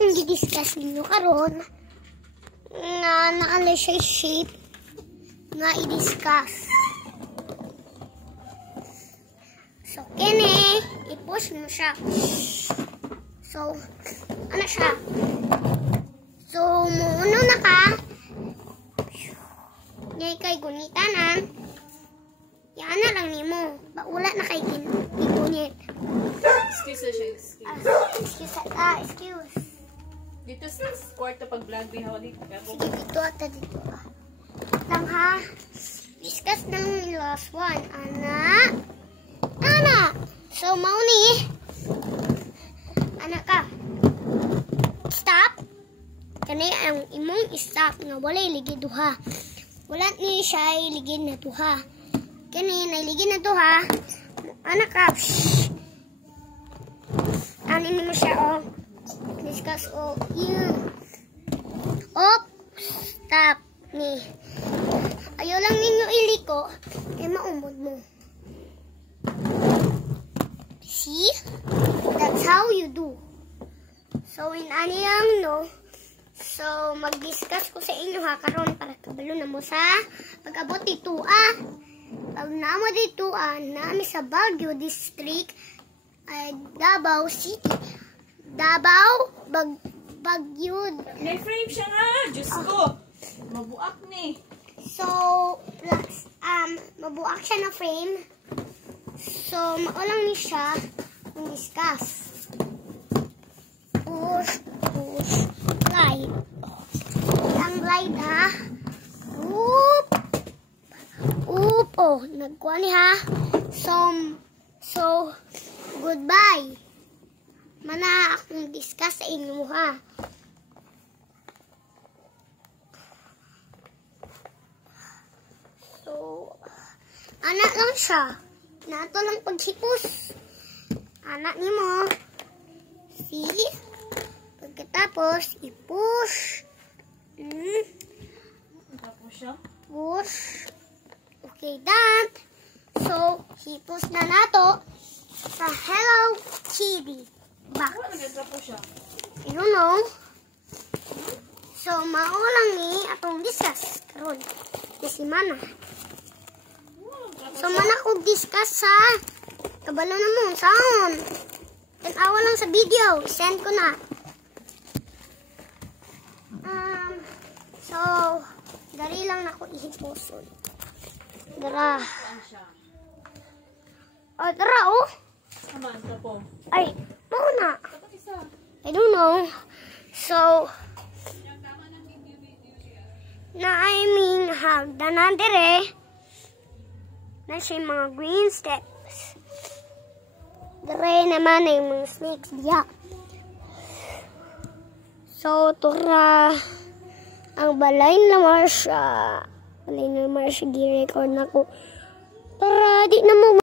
akong i-discuss ninyo karon na nakalay siya shape nga i-discuss. So, kini, i-push mo siya. So, ano siya? So, muuno na ka. Ngay kay gunitanan. Yan na lang ni mo. Baula na kay gunit. Excuse na siya, Excuse. Dito sa kwarto pag vlog may hawa dito. Sige, dito at dito. Lang ha. Discuss ng last one. Ana. So, mauni. Ana ka. Stop. Kani ang imong stop nga wala iligid duha. Wala ni siya iligid na duha. Kani nailigid na duha. Ana ka. Ani mo siya oh. Discuss oh. Stop ni. Ayaw lang ninyo iliko. Kaya maumod mo. See? That's how you do. So, in aniyang no. So, mag-discuss ko sa inyo ha. Karon para kabalo na mo sa pag-abot dito Pag naamo dito naami sa Baguio District ay Davao City. Davao, Baguio. May frame siya nga. Diyos ko. Mabuak ni. So, mabuak siya na frame. So, maulang ni siya discuss. Push, glide. Ang glide ha. Oh, nagkuha ni ha. So, goodbye. Mana akong discuss sa inyo ha. So, anak lang siya. Nato lang paghipos. Anak ni mo. See? Pagkatapos, i-push. Tapos siya? Push. Okay, done. So, hipos na nato sa Hello Kitty box. Wala nagtapo siya. I don't know. So, maulang ni atong discuss karon. Si Mana. So, mana ko discuss sa kabalo na mo. Saan? Tanawa lang sa video. Send ko na. So, dari lang na ko ihiposon. Dara. Oh, dara oh. Aman, tapo. Ay, mauna. Dapat isa. I don't know. So, hagdanan dire. Na siya mga green steps. Dire naman ay mga snakes diya. So, tura ang balay naman siya. Balay naman siya, gi-record na ko. Para di na mo